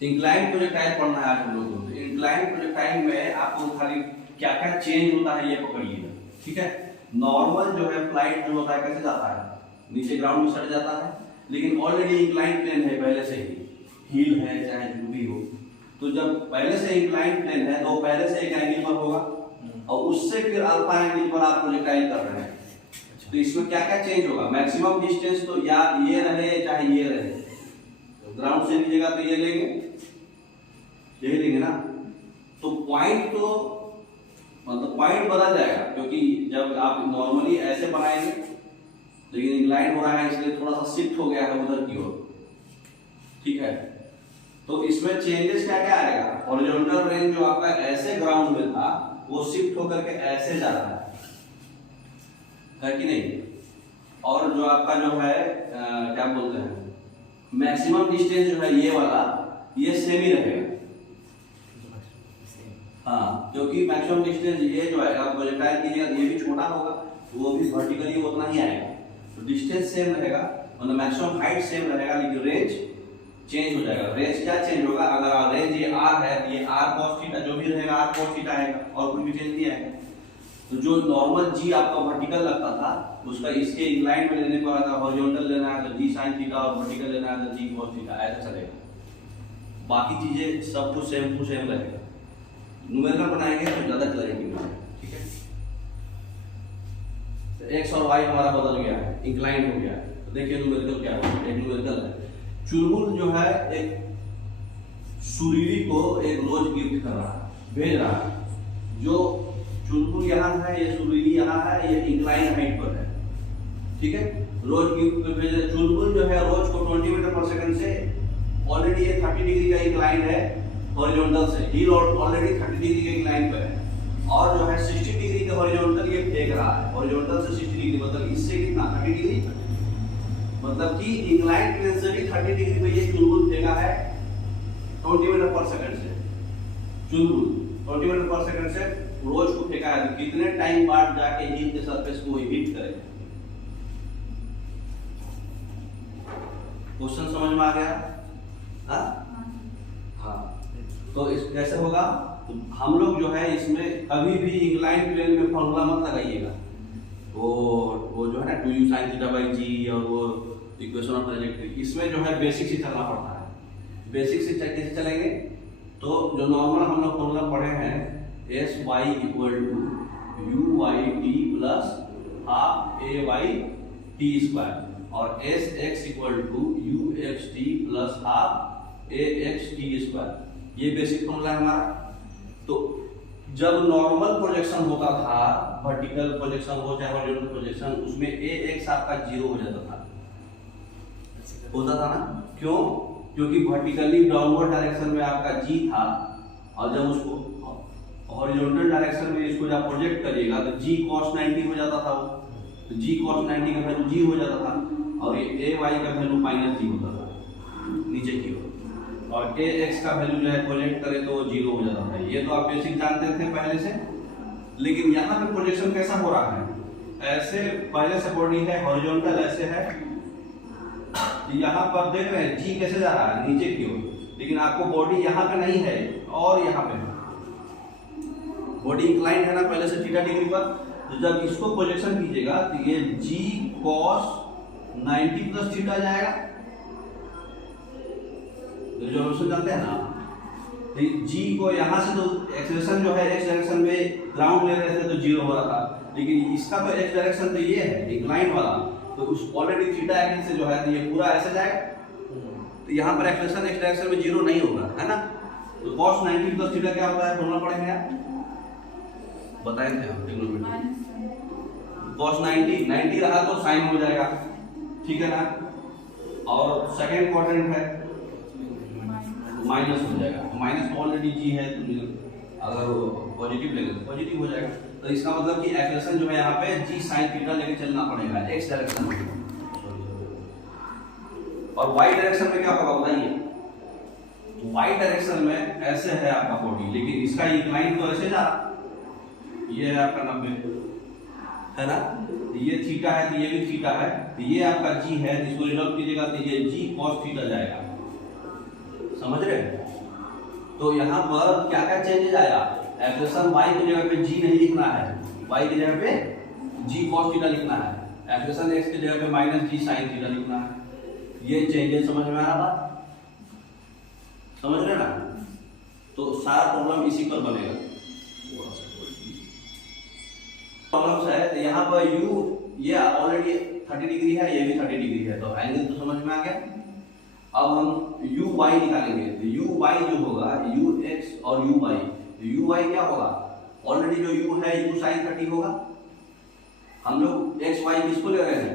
Incline projectile पढ़ना है आज हम लोगों को। इंक्लाइन प्रोजेक्टाइल में आपको खाली क्या क्या चेंज होता है ये पकड़िएगा, ठीक है। नॉर्मल जो है फ्लाइट जो होता है कैसे जाता है, नीचे ग्राउंड में सट जाता है, लेकिन ऑलरेडी इंक्लाइन प्लेन है पहले से ही, हील है चाहे जो भी हो, तो जब पहले से इंक्लाइन प्लेन है तो पहले से एक एंगल पर होगा और उससे फिर अल्फा एंगल पर आप प्रोजेक्टाइल कर रहे हैं। तो इसमें क्या क्या चेंज होगा, मैक्सिमम डिस्टेंस तो या ये रहे चाहे ये रहे, ग्राउंड से लीजिएगा तो ये लेंगे, यही लेंगे ना, तो पॉइंट तो मतलब पॉइंट बदल जाएगा, क्योंकि जब आप नॉर्मली ऐसे बनाएंगे लेकिन इंक्लाइन हो रहा है इसलिए थोड़ा सा शिफ्ट हो गया है उधर की ओर, ठीक है। तो इसमें चेंजेस क्या क्या आएगा, हॉरिजॉन्टल रेंज जो आपका ऐसे ग्राउंड में था वो शिफ्ट होकर के ऐसे जा रहा है कि नहीं, और जो आपका जो है क्या बोलते हैं मैक्सिमम डिस्टेंस जो है ये वाला ये सेम ही रहेगा, हाँ, क्योंकि मैक्सिमम डिस्टेंस ये जो है आप प्रोजेक्टाइल कीजिएगा ये भी छोटा होगा, वो भी वर्टिकली उतना ही आएगा, तो डिस्टेंस सेम रहेगा, मतलब मैक्सिमम हाइट सेम रहेगा, लेकिन रेंज चेंज हो जाएगा। रेंज क्या चेंज होगा, अगर रेंज ये आर है तो ये आर कॉस थीटा जो भी रहेगा आर कॉस थीटा आएगा, और कोई भी चेंज नहीं आएगा। तो जो नॉर्मल जी आपका वर्टिकल लगता था उसका इसके इंक्लाइन में लेने पर अगर हॉरिजॉन्टल लेना है तो जी साइन थीटा और वर्टिकल लेना है तो जी कॉस थीटा, ऐसा चलेगा। बाकी चीजें सब कुछ सेम टू सेम रहेगा। न्यूमेरिकल बनाएंगे तो ज्यादा क्लैरिटी, ठीक है। तो एक्स और वाई हमारा बदल गया है, इंक्लाइन हो गया है, तो देखिए न्यूमेरिकल क्या होगा। एक न्यूमेरिकल है, चुलबुल जो है एक सुरीली को एक रोज गिफ्ट कर रहा है, भेज रहा है, जो चुलबुल यहाँ है ये सुरीली यहाँ है, ये इंक्लाइन हाइट पर है, ठीक है। रोज गिफ्ट भेज रहा है, चुलबुल जो है रोज को 20 मीटर पर सेकंड से ऑलरेडी ये 30 डिग्री का इंक्लाइन है हॉरिजॉन्टल से, हील ऑलरेडी 30 डिग्री के इंक्लाइन पर है, और जो है 60 डिग्री के हॉरिजॉन्टल ये फेंक रहा है, हॉरिजॉन्टल से 60 डिग्री, मतलब इससे कितना 30 डिग्री, मतलब कि इंक्लाइन प्लेन से भी 30 डिग्री पे ये चुलबुल फेंका है 20 मीटर पर सेकंड से, चुलबुल 20 मीटर पर सेकंड से रोज को फेंका है, तो कितने टाइम बाद जाके हील के सरफेस को हिट करेगा। क्वेश्चन समझ में आ गया? हाँ, तो इस कैसे होगा, तो हम लोग जो है इसमें कभी भी इंक्लाइन प्लेन में फॉर्मूला मत लगाइएगा, वो जो है ना 2u sin थीटा बाई जी और वो इक्वेशन ऑफ ट्रैजेक्टरी, इसमें जो है बेसिक से चलना पड़ता है। बेसिक से कैसे चलेंगे, तो जो नॉर्मल हम लोग फॉर्मूला पढ़े हैं s y equal to u y t plus half a y t square, और s x equal to u x t plus half a x t square, ये बेसिक फॉर्मूला है हमारा। तो जब नॉर्मल प्रोजेक्शन होता था, वर्टिकल प्रोजेक्शन हो चाहे हॉरिजॉन्टल प्रोजेक्शन, उसमें ए एक्स आपका 0 हो जाता था, होता था ना, क्यों? क्योंकि वर्टिकली डाउनवर्ड डायरेक्शन में आपका जी था, और जब उसको हॉरिजॉन्टल डायरेक्शन में इसको जब प्रोजेक्ट करिएगा तो जी cos 90 हो जाता था, तो जी cos 90 का वैल्यू जी हो जाता था, और ये ए वाई का वैल्यू माइनस जी होता था नीचे की ओर, और ए एक्स का वैल्यू जो है प्रोजेक्ट करें तो 0 हो जाता था। ये तो आप बेसिक जानते थे पहले से, लेकिन यहाँ पे प्रोजेक्शन कैसा हो रहा है, ऐसे पहले से बॉडी है हॉरिजॉन्टल ऐसे है, यहाँ पर देख रहे हैं जी कैसे जा रहा है नीचे की ओर, लेकिन आपको बॉडी यहाँ पे नहीं है और यहाँ पे है, बॉडी इंक्लाइन है ना पहले से थीटा डिग्री पर, तो जब इसको प्रोजेक्शन कीजिएगा तो ये जी cos 90 प्लस थीटा जाएगा, रिजोल्यूशन जानते हैं ना, तो जी को यहाँ से तो एक्सेलेरेशन जो है एक्स डायरेक्शन में ग्राउंड ले रहे थे तो 0 हो रहा था, लेकिन इसका तो एक्स डायरेक्शन तो ये है इंक्लाइन वाला, तो उस ऑलरेडी थीटा एंगल से जो है तो ये पूरा ऐसे जाएगा, तो यहाँ पर एक्सेलेरेशन एक्स डायरेक्शन में 0 नहीं होगा, है ना। तो cos 90 प्लस थीटा क्या होता है, बोलना पड़ेगा यार, बताएं थे हम ट्रिग्नोमेट्री, cos 90 रहा तो साइन हो जाएगा, ठीक है ना, और सेकंड क्वाड्रेंट है माइनस हो जाएगा, तो माइनस ऑलरेडी जी है, तो अगर पॉजिटिव लेंगे तो पॉजिटिव हो जाएगा, तो इसका मतलब कि एक्सेलेरेशन जो है यहाँ पे जी साइन थीटा लेके चलना पड़ेगा एक्स डायरेक्शन में, और वाई डायरेक्शन में क्या होगा बताइए, वाई डायरेक्शन में ऐसे है आपका बॉडी, लेकिन इसका इंक्लाइन तो ऐसे जा रहा, ये है आपका 90 है ना, ये थीटा है तो ये भी थीटा है, तो ये आपका जी है, जिसको रिजॉल्व कीजिएगा तो ये जी cos थीटा जाएगा, समझ रहे हैं? तो यहाँ पर क्या क्या चेंजेज आया, एक्सप्रेशन y की जगह पे g नहीं लिखना है, y की जगह पे g cos थीटा लिखना है, एक्सप्रेशन x की जगह पे माइनस g sin थीटा लिखना है। ये चेंजेस समझ में आ रहा बात, समझ रहे ना? तो सारा प्रॉब्लम इसी पर बनेगा। प्रॉब्लम्स है तो यहाँ पर u ये ऑलरेडी 30 डिग्री है, ये भी 30 डिग्री है, तो एंगल तो समझ में आ गया। अब हम u y निकालेंगे, तो u y जो होगा u x और u y, तो u y क्या होगा, ऑलरेडी जो u है u sin 30 होगा। हम लोग x y किसको ले रहे हैं,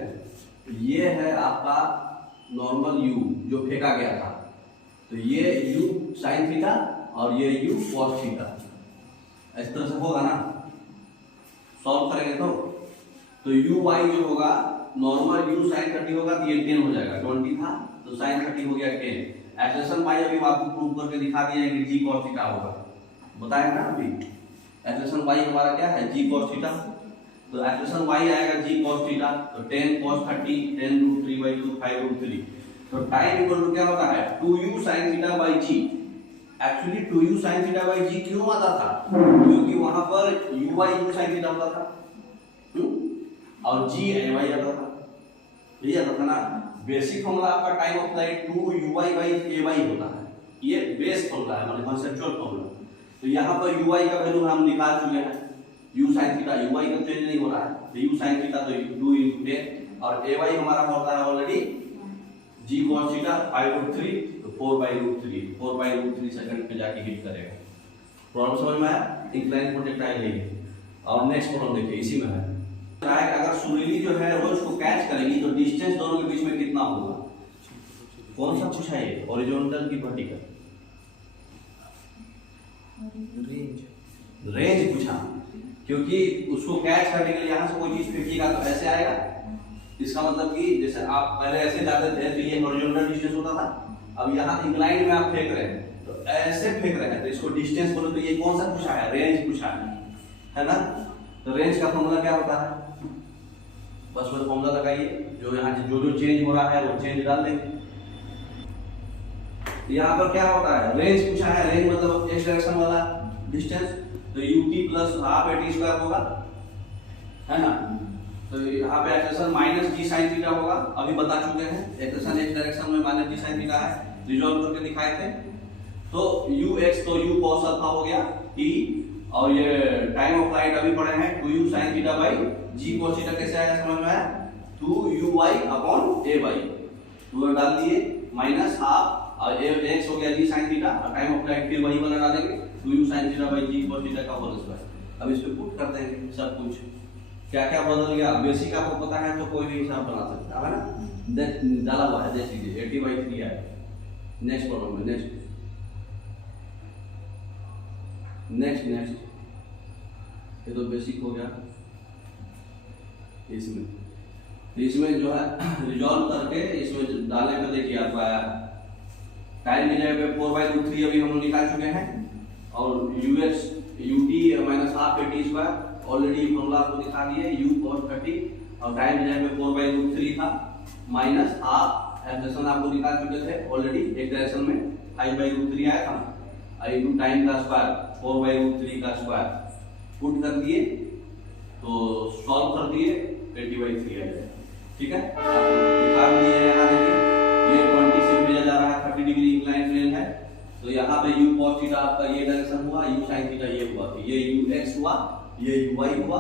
ये है आपका नॉर्मल u जो फेंका गया था, तो ये u sin थीटा और ये u cos थीटा, इस तरह से होगा ना, सॉल्व करेंगे तो u y जो होगा नॉर्मल u sin 30 होगा तो ये 10 हो जाएगा, 20 था तो sin 30 हो गया 10। एक्सप्रेशन y अभी आपको प्रूव करके दिखा दिया है कि g cos थीटा होगा, बताया ना अभी। एक्सप्रेशन y हमारा क्या है, g cos थीटा, तो एक्सप्रेशन y आएगा g cos थीटा, तो 10 cos 30 10 रूट 3/2 5 रूट 3, तो टाइम इक्वल टू क्या होता है 2u sin theta by g। Actually 2u sin theta by g क्यों आता था, क्योंकि वहां पर u sin थीटा होता था और g ay आता था, यही आता था ना। बेसिक फॉर्मूला आपका time of flight 2uy by ay होता है, ये बेस फॉर्मूला है, मतलब कंसेप्चुअल फॉर्मूला। तो यहाँ पर uy का वैल्यू हम निकाल चुके हैं, u sin थीटा, uy का चेंज नहीं हो रहा है, तो u sin थीटा तो 2 × 10 और ay हमारा होता है ऑलरेडी g cos थीटा 5√3, तो 4/√3, 4/√3 सेकंड पे जाके हिट करेगा। प्रॉब्लम समझ में आया, इंक्लाइन प्रोजेक्टाइल लेंगे। और नेक्स्ट प्रॉब्लम देखिए, इसी में है अगर सुरीली जो है रोज को कैच करेगी तो डिस्टेंस दोनों के बीच में कितना होगा, कौन सा पूछा है, हॉरिजॉन्टल की वर्टिकल, रेंज पूछा, क्योंकि उसको कैच करने के लिए यहाँ से कोई चीज फेंकेगा तो ऐसे आएगा, इसका मतलब कि जैसे आप पहले ऐसे जाते थे तो ये हॉरिजॉन्टल डिस्टेंस होता था, अब यहाँ इंक्लाइन में आप फेंक रहे हैं तो ऐसे फेंक रहे हैं, तो इसको डिस्टेंस बोलो, तो ये कौन सा पूछा है, रेंज पूछा है ना। तो रेंज का फॉर्मूला क्या होता है, बस वो फॉर्मूला लगाइए, जो यहाँ जो चेंज हो रहा है वो चेंज डाल देंगे। यहाँ पर क्या होता है, रेंज पूछा है, रेंज मतलब x डायरेक्शन वाला डिस्टेंस, तो ut plus half at square होगा, है ना। तो यहाँ पे expression minus g sin theta होगा, अभी बता चुके हैं, एक्सप्रेशन x डायरेक्शन में माइनस g sin थीटा है, रिजॉल्व करके दिखाए थे। तो ux तो u cos अल्फा हो गया t, और ये टाइम ऑफ फ्लाइट अभी पढ़े हैं 2u sin theta by g cos theta, कैसे आया समझ में आया, 2uy अपॉन ay, तो डाल दिए माइनस हाफ और x हो गया g sin थीटा, और टाइम ऑफ फ्लाइट फिर वही वाला डालेंगे 2u sin theta by g cos theta का होल स्क्वायर। अब इस पे पुट कर देंगे सब कुछ, क्या क्या बदल गया, बेसिक आपको पता है तो कोई भी हिसाब बना सकता है ना, डाला हुआ है, देख लीजिए 80/3 है। नेक्स्ट प्रॉब्लम में, नेक्स्ट ये तो बेसिक हो गया। इसमें जो है रिजॉल्व करके इसमें डालने पे देखिए आपको आया, टाइम की जगह पे 4/√3 अभी हम निकाल चुके हैं, और ux ut minus half at square already formula आपको दिखा दिए, u cos 30, और टाइम की जगह पे 4/√3 था, माइनस हाफ एक्सप्रेशन आपको निकाल चुके थे ऑलरेडी, एक डायरेक्शन में 5/√3 आया था, और इनटू टाइम का स्क्वायर 4/√3 का स्क्वायर पुट कर दिए, तो सॉल्व कर दिए 80/3 आ जाएगा। ठीक है, दिखा दिए यहाँ देखिए, ये 20 से भेजा जा रहा है, 30 डिग्री इंक्लाइन प्लेन है, तो यहाँ पे u cos थीटा आपका ये डायरेक्शन हुआ, u sin थीटा ये हुआ, तो ये ux हुआ, ये uy हुआ,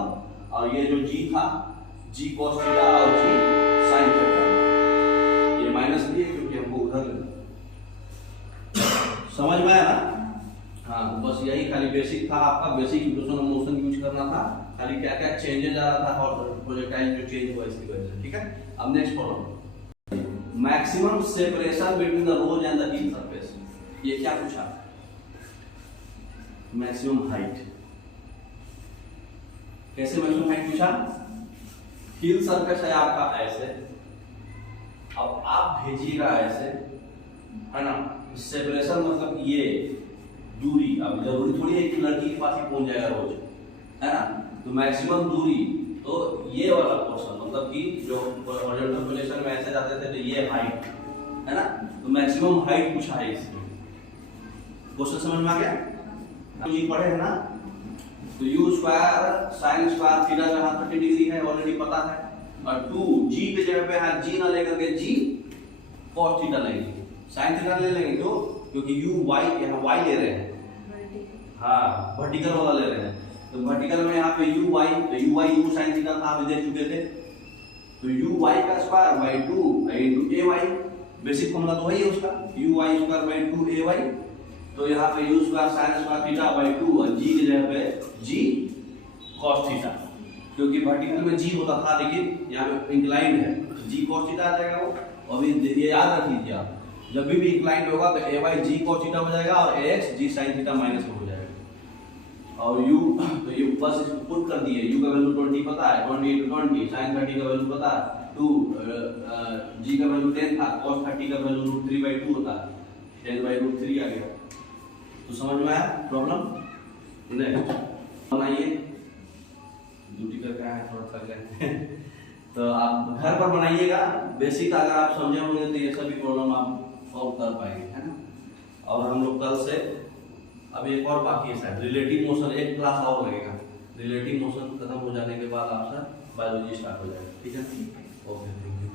और ये जो g था g cos थीटा और g sin थीटा, ये माइनस लिए क्योंकि हमको उधर समझ में आया ना। हाँ, बस यही खाली बेसिक था आपका, basic equation of motion use करना था, खाली क्या क्या चेंजेस आ रहा था और प्रोजेक्टाइल जो चेंज हुआ इसकी वजह से। ठीक है, अब next problem, maximum separation between the rose and the heel surface, ये क्या पूछा, मैक्सिमम हाइट, कैसे मैक्सिमम हाइट पूछा, हील सरफेस है आपका ऐसे, अब आप भेजिएगा ऐसे, है ना, सेपरेशन मतलब ये दूरी, अब जरूरी थोड़ी है कि लड़की के पास ही पहुंच जाएगा रोज, है ना, तो मैक्सिमम दूरी, तो ये वाला पोर्शन मतलब कि जो हॉरिजॉन्टल पोजीशन में ऐसे जाते थे तो ये हाइट, है ना, तो मैक्सिमम हाइट पूछा है इसमें, क्वेश्चन समझ में आ गया? जी पढ़े है ना? तो u square sine square theta का 30 डिग्री है, ऑलरेडी पता है। और 2 g के जगह पे है g ना लेकर के g cos थीटा लेंगे, साइन थीटा ले लेंगे क्यों? क्योंकि u y यहाँ y ले रहे हैं, हाँ वर्टिकल वाला ले रहे हैं। तो वर्टिकल में यहाँ पे u y, तो u y u sin theta था अभी देख चुके थे। तो u y का square by 2 into a y, basic formula तो वही है उसका, u y square by 2 a y। तो यहाँ पे u square sin square theta by 2 और g की जगह पे g cos थीटा, क्योंकि वर्टिकल में g होता था लेकिन यहाँ पे इंक्लाइंड है, g cos थीटा आ जाएगा वो। और ये याद रख लीजिए आप, जब भी इंक्लाइंड होगा तो a y g cos theta हो जाएगा और ax g sin theta minus हो जाएगा। और u तो ये बस इसको पुट कर दिए, u का वैल्यू 20 पता है, 20 into 20 sin 30 का वैल्यू पता है 2, g का वैल्यू 10 था, cos 30 का वैल्यू √3/2 होता है, 10/√3 आ गया। तो समझ में आया प्रॉब्लम? नेक्स्ट बनाइए, ड्यूटी करके आए थोड़ा थक गए तो आप घर पर बनाइएगा, बेसिक अगर आप समझे होंगे तो ये सभी प्रॉब्लम आप सॉल्व कर पाएंगे, है ना। और हम लोग कल से, अब एक और बाकी है शायद रिलेटिव मोशन, एक क्लास और लगेगा, रिलेटिव मोशन खत्म हो जाने के बाद आपका बायोलॉजी स्टार्ट हो जाएगा, ठीक है। Okay, thank you.